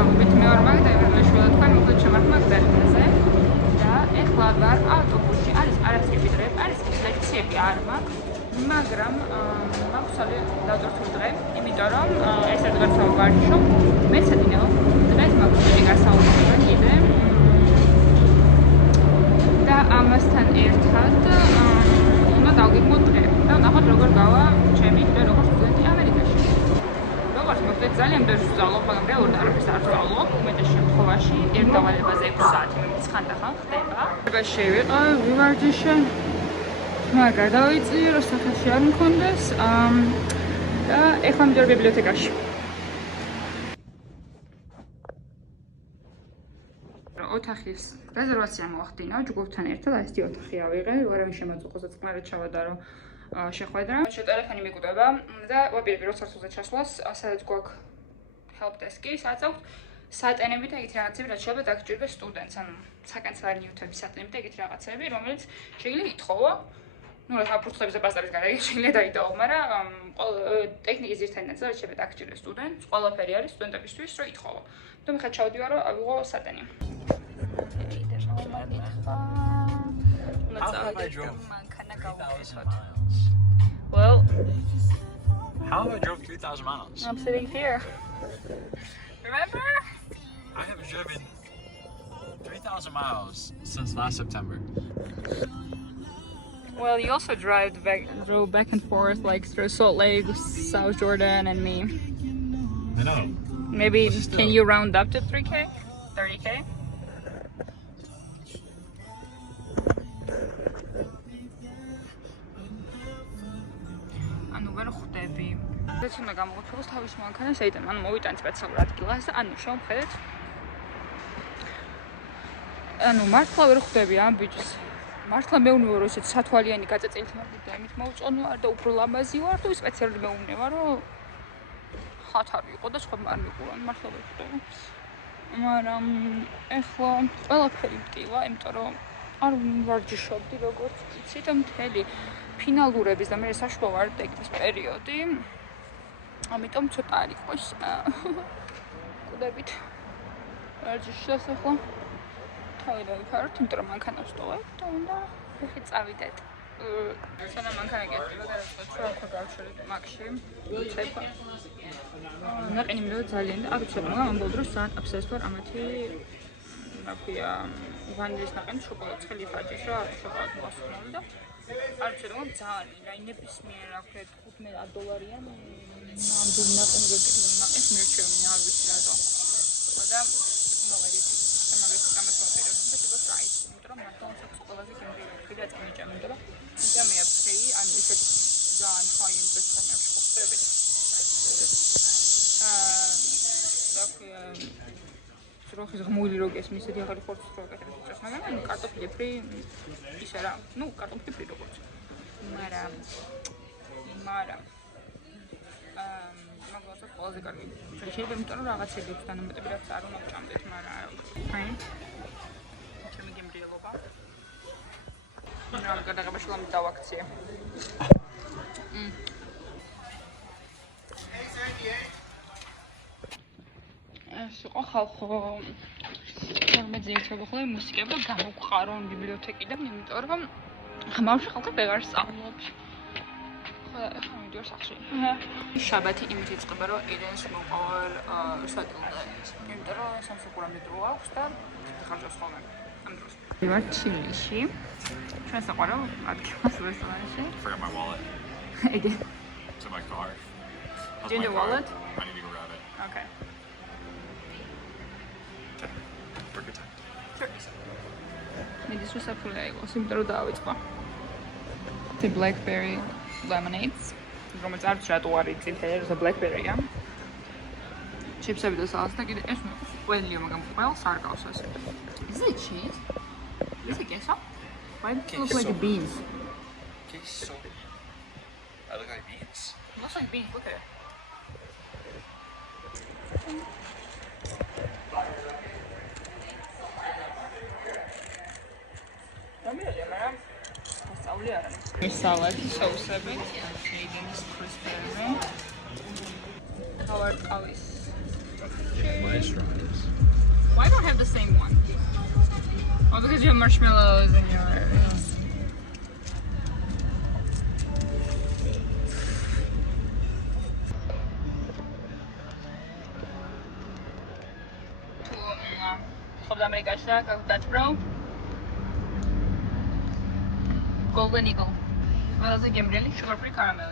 მოგესალმებით. მე ვარ მაგდალენა შვილა, თქვენ მოკლედ შემართ მაგდალენაზე და ეხლა ვარ ავტობუსში. არის არასკიპი დღე, არასკიპი ლექციები არ მაქვს, მაგრამ მაგვცალე დავწორთული დღე, იმიტომ რომ ეს ადგილსა ვარჯიშობ. მეცადინეო დღეს მაქვს გასაუბრება კიდე და ამასთან ერთად უნდა დავგეგმოთ დღე და ნახოთ როგორ გავა ჩემი დღე როგორც სტუდენტი ამერიკაში. როგორც მოკლედ ძალიან ბევრს ვსწავლობ, მაგრამ რეალურად არაფერს არ ვსწავლობ. უმეტეს შემთხვევაში ერთ დავალებაზე 6 საათი ცხანდახან ხდება. და შევიყავ, ვივარჯიშე. მაგრამ გადავიწიე, რომ სახელში არ მქონდეს და ეხლა მივიდოდი ბიბლიოთეკაში. ოთახის რეზერვაცია მოახდინა ჯგუფთან ერთად, ასეთი ოთახი ავიღე, ვერავინ შემოწუხოს და წყნარად ჩავადა, რომ შეხვედრა. ტელეფონი მიგუტება და ვაპირებ პირველ სართულზე ჩასვლას, სადაც გვაქვს help desk-ი, სადაც აქვს სატენები და ეგეთი რაღაცები, რაც შეიძლება დაგჭირდეს სტუდენტს, ანუ საკანცელარიო ნიუტების სატენები და ეგეთი რაღაცები, რომელიც შეიძლება ითხოვო. ну, რა ფურცლებზე პასტარის გარდა შეიძლება დაიტოვო, მაგრამ ტექნიკის ძირითადი ნაწილი რაც შეიძლება დაგჭირდეს სტუდენტს, ყველაფერი არის სტუდენტებისთვის, რომ ითხოვო. და მე ხა ჩავდივარ, რომ ავიღო სატენი. Well, how have I drove 3,000 miles? I'm sitting here. Remember? I have driven 3,000 miles since last September. Well, you also drove back and forth like through Salt Lake, South Jordan, and me. I know. Maybe can you round up to 3K? 30K? ანუ ვერ ხვდები. ეს უნდა გამოყოფილოს თავის მანქანას აიტან, ანუ მოვიტან სპეციალურ ადგილას, ანუ შევხედეთ. ანუ მართლა ვერ ხვდები ამ ბიჭს. მართლა მეუბნება რომ ესეც სათვალიანი გაწაწილით მაგით და იმით მოვწონო არ და უფრო ლამაზი ვარ თუ სპეციალურად მეუბნება რომ ხათარი იყო და სხვა არ მიყურან მართლა ვერ ხვდები. მაგრამ ეხლა ყველაფერი მტკივა, იმიტომ რომ არ ვარჯიშობდი როგორც იცით მთელი ფინალურების და მე საშუალო არტექის პერიოდი. ამიტომ ცოტა არ იყოს კვდებით ვარჯიშობს ახლა. თავი დავიფაროთ, იმიტომ რომ მანქანა ვსტოვებ და უნდა ხე წავიდეთ. სანამ მანქანა გეტყობა და რა თქვა გავშორეთ მაგში. უცებ. ნაყინი მინდა ძალიან და არ ვიცი რა ამბობ დროს ძალიან აბსესს ვარ ამათი რა ქვია ვანილის ნაყინი შოკოლადის ხელი ფაჭიშ რა შოკოლადი მოსწონდი და არ ვიცი რა ძალიან რაინების მიერ რა ქვია $15 ნამდვილ ნაყინს გეკითხულნაყინს მერჩევი არ ვიცი რატო. და მოვედით შემაგეთ გამოსვლა და კიდევ რაიც იმიტომ რომ მართლა შოკოლადი გემრიელი და წამიჭამ იმიტომ რომ ვიტამია ფრეი ან ისეთ ძალიან high-end restaurant-ებში ხდება. და ქვია როხის ღმული როგეს მისეთი ახალი ხორცი რო აკეთებს იწევს, მაგრამ კარტოფილი ფრი ისე რა, ну კარტოფილი ფრი როგორც. მაგრამ მაგასაც ყველაზე კარგი. შეიძლება იმიტომ რომ რაღაცები აქვს დანამატები რაც არ უნდა ვჭამდეთ, მაგრამ არა ვქნა. აი. ჩემი გემრიელობა. რა გადაღებაში ლამ დავაქციე. ეს იყო ხალხო ფორმაზე ერთობა ხოლმე მუსიკები და გამოვყარონ ბიბლიოთეკიდან, იმიტომ რომ ხმავში ხალხი ვეღარ სწავლობს. ხო, ახლა მივიდივარ სახლში. შაბათი იმით იწყება, რომ ედენს მოყავარ სატილდე. იმიტომ რომ სამსახურამდე დრო აქვს და ხარჯავს ხოლმე ამ დროს. ვარ ჩილიში. ჩვენ საყვარელ ადგილას რესტორანში. Forgot my wallet. Again. It's in my car. Do you need a wallet? I need to go grab it. Okay. For good time. მედის რუსაფრული აიღოს, იმიტომ რომ დავიწყო. The blackberry lemonades. რომელიც არ ვიცი რატო არ იცით, ეს blackberry-ა. ჩიპსები და სალატი და კიდე ეს ყველია, მაგრამ ყველს არ გავს ეს. Is it cheese? Is it queso? Why does it look like beans? Queso. I look like beans. It looks like beans, look at it. Salad, sauce-ები, ედენის კრისპები. Our Alice. Maestro. Because you have marshmallows in yours. South America, that's bro. Golden Eagle. Well, that's a game really sugar-free caramel.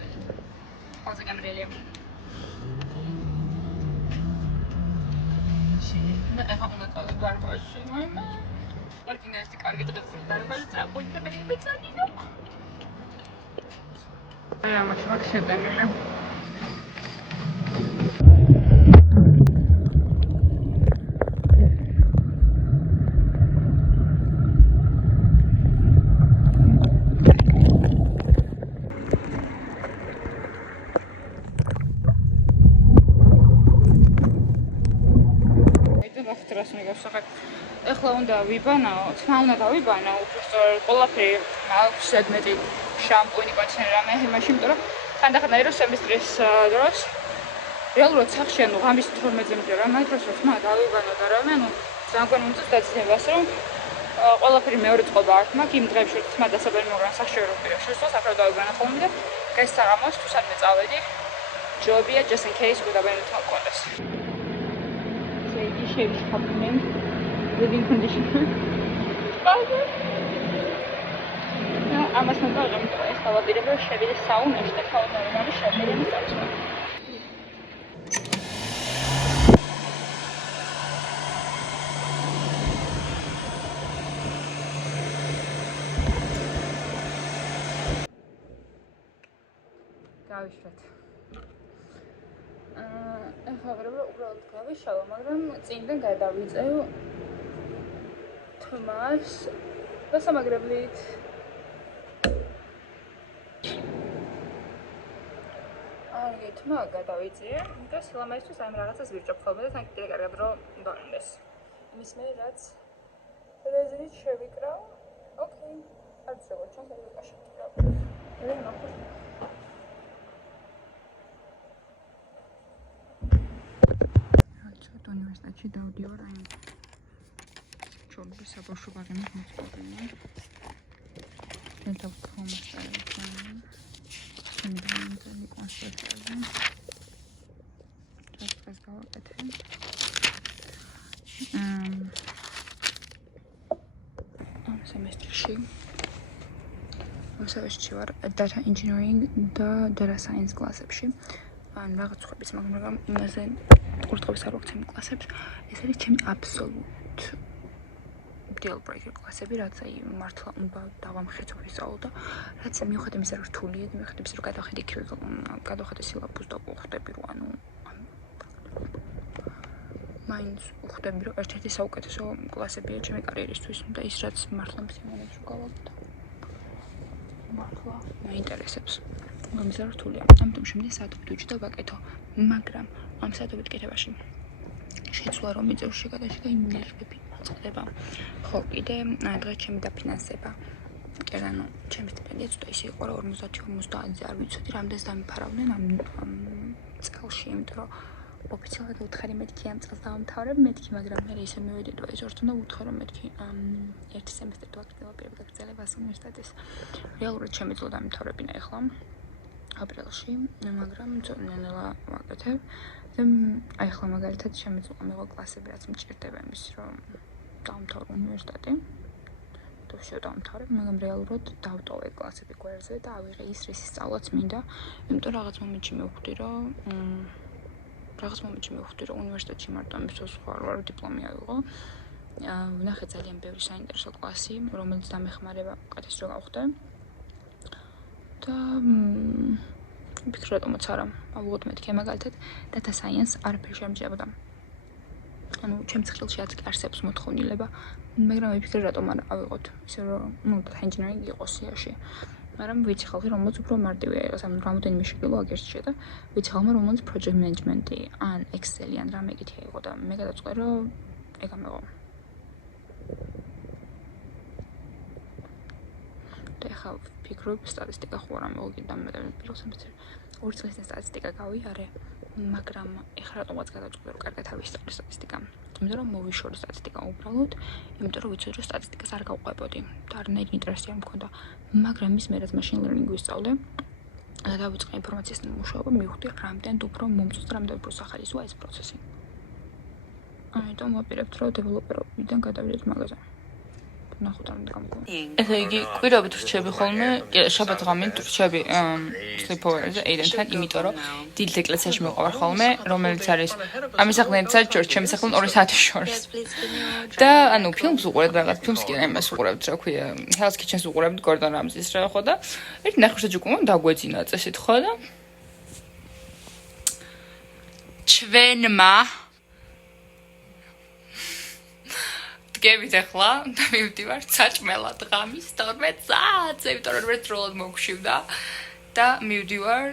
How's a game really? I have not thought of that much. Working as the cargo to the food, but I wouldn't have been pizza. I am much more shit than you. ეხლა უნდა ვიბანაო, თმა უნდა დავიბანო, უბრალოდ ყველაფერი მაქვს ზედმეტი შამპუნი, კონდიციონერი რამე იმაში, იმიტომ რომ ხანდახან აირო სემესტრის დროს რეალურად სახში ანუ ღამის 12-ზე მიდიო რა, მაგ დროს თმა დავიბანო და რამე, ანუ ძალიან მომწონს დაძინებას, რომ ყველაფერი მეორე წყობა არ მაქვს, იმ დღეებში რომ თმა დასაბელი მოგრან სახში ვერ ვიყიო, შეძლოს აქ რა დავიბანო ხოლმე და გასაღამოს თუ სადმე წავედი, ჯობია just in case ვიდაბანო თმა გქონდეს. It's a supplement. Living conditioner. I must not go to the bit of a shabby sound and the sound of a shabby and such. გავიშალო, მაგრამ წინდან გადავიწევ თმას და სამაგრებლით. აი, თმა გადავიწიე და სილამაზისთვის აი რაღაცას ვირჭობ ხოლმე და თან კიდე კარგად რომ დონდეს. იმის მე რაც რეზინით შევიკრავ. ოკეი. არც როგორ ჩანს აი გაშეკრავ. მე ნახე. უნივერსიტეტში დავდივარ აი ჩორბის საბავშვო ბაღემის მოწყობილმა და კომსტერები სიმდრომელი კონსერტები ეს გავაკეთე ამ სემესტრში მოსავეშჩი ვარ data engineering და data science კლასებში ან რაღაც ხვების მაგრამ იმაზე ყურადღებას არ ვაქცევ კლასებს ეს არის ჩემი აბსოლუტ deal breaker კლასები რაც აი მართლა უნდა დავამხეცო ვიზაო და რაც მიუხედავად იმისა რომ რთულია და მიუხედავად იმისა რომ გადავხედე იქ გადავხედე სილაბუსს და ხვდები რომ ანუ მაინც ხვდები რომ ერთ-ერთი საუკეთესო კლასებია ჩემი კარიერისთვის და ის რაც მართლა მსიმონებს რო გავაკეთე მართლა მაინტერესებს ამისა რთულია. ამიტომ შემდეგ საათობით უჭდა ვაკეთო, მაგრამ ამ საათობით კეთებაში შეცვლა რომ მიწევ შეგადაში და იმ ნერვები მოწყდება. ხო, კიდე დღეს ჩემი დაფინანსება. ანუ ჩემი სტიპენდია ცოტა ისე იყო რომ 50-50-ზე არ ვიცოდი, რამდენს დამიფარავდნენ ამ წელში, იმიტომ რომ ოფიციალურად უთხარი მეთქი ამ წელს დავამთავრებ მეთქი, მაგრამ მე ისე მივედი ადვაიზორთან და უთხრა რომ მეთქი ერთი სემესტრი დავაგრძელებ პირველ გაგრძელებას უნივერსიტეტის. რეალურად შემიძლია დამთავრებინა ახლა. აპრილში, მაგრამ ძონელა ვაკეთებ და აი ახლა მაგალითად შემიძლია მიღო კლასები რაც მჭირდება იმის რომ დავამთავრო უნივერსიტეტი და შევ დავამთავრებ, მაგრამ რეალურად დავტოვე კლასები გვერდზე და ავიღე ის რის სწავლაც მინდა, იმიტომ რაღაც მომენტში მივხვდი რომ უნივერსიტეტში მარტო ამის სხვა დიპლომი ავიღო. ვნახე ძალიან ბევრი საინტერესო კლასი, რომელიც დამეხმარება უკეთეს რო გავხდე. და ვფიქრე რატომაც არა ავიღოთ მეთქი მაგალითად data science არაფერი შემჭირებოდა ანუ ჩემს ხელში არც კი არსებობს მოთხოვნილება მაგრამ ვიფიქრე რატომ არ ავიღოთ ისე რომ data engineering იყოს სიაში მაგრამ ვიცი ხალხი რომელიც უფრო მარტივია იყოს ანუ რამოდენიმე შეგილო აგერჩია და ვიცი ხალხმა რომელიც project management-ი ან excel-ი ან რამე ეკითხა იყო და მე გადავწყვე რომ ეგ ამეღო და ხა ვფიქრობ სტატისტიკა ხო არ ამეღო კიდე პირველ სემესტრში 2 წლის სტატისტიკა გავიარე მაგრამ ეხლა რატომაც გადავწყვეტე რომ კარგად ავისწავლე სტატისტიკა იმიტომ რომ მოვიშორო სტატისტიკა უბრალოდ, იმიტომ რომ ვიცოდი რომ სტატისტიკას არ გავყვებოდი და არანაირი ინტერესი არ მქონდა. მაგრამ ის მე რაც machine learning ვისწავლე და დავიწყე ინფორმაციასთან მუშაობა, მივხვდი რამდენად უფრო მომწონს და რამდენად უფრო სახალისოა ეს პროცესი. ამიტომ ვაპირებთ რომ დეველოპერობიდან გადავიდეთ მაგაზე. ნახოთ რამდენი გამოგონა. ესე იგი, კვირაობით ვრჩები ხოლმე, შაბათ ღამით ვრჩები sleepover-ზე ეიდენთან, იმიტომ რომ დილით ეკლესიაში მივყავარ ხოლმე, რომელიც არის ამის სახელით საერთოდ ჩემი სახელით 2 საათის შორს. და ანუ ფილმს უყურებ რაღაც, ფილმს კი ამას უყურებთ, რა ქვია, Hell's Kitchen-ს უყურებთ გორდონ რამზის რა ხო და ერთი ნახევარ ჯგუფმა დაგვეძინა წესით ხო და ჩვენმა გებით ახლა და მივდივარ საჭმელად ღამის 12 საათზე, იმიტომ რომ რეტროლად მოგშივდა და მივდივარ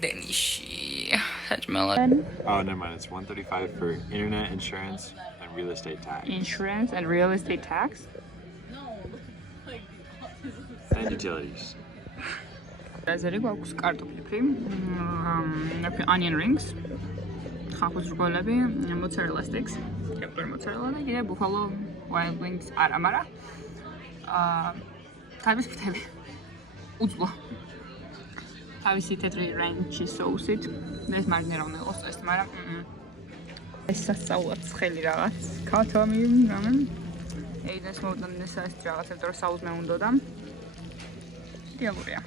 დენიში საჭმელად. Oh, never mind. It's 135 for internet, insurance, and real estate tax. Insurance and real estate tax. And utilities. Razeri გვაქვს კარტოფლი, onion rings, ხახუს რგოლები, mozzarella sticks, კეპტური mozzarella და კიდე buffalo wild wings არა, მაგრამ თავის ფრთები. უძლო. თავისი თეთრი ranch соусით. ეს მარინირებული იყოს ეს, მაგრამ ეს სასწაულად ცხელი რაღაც. ქათამი, რამე. ეიდენს მოვდან ეს რაღაც, იმიტომ რომ საუზმე უნდოდა. დიაგურია.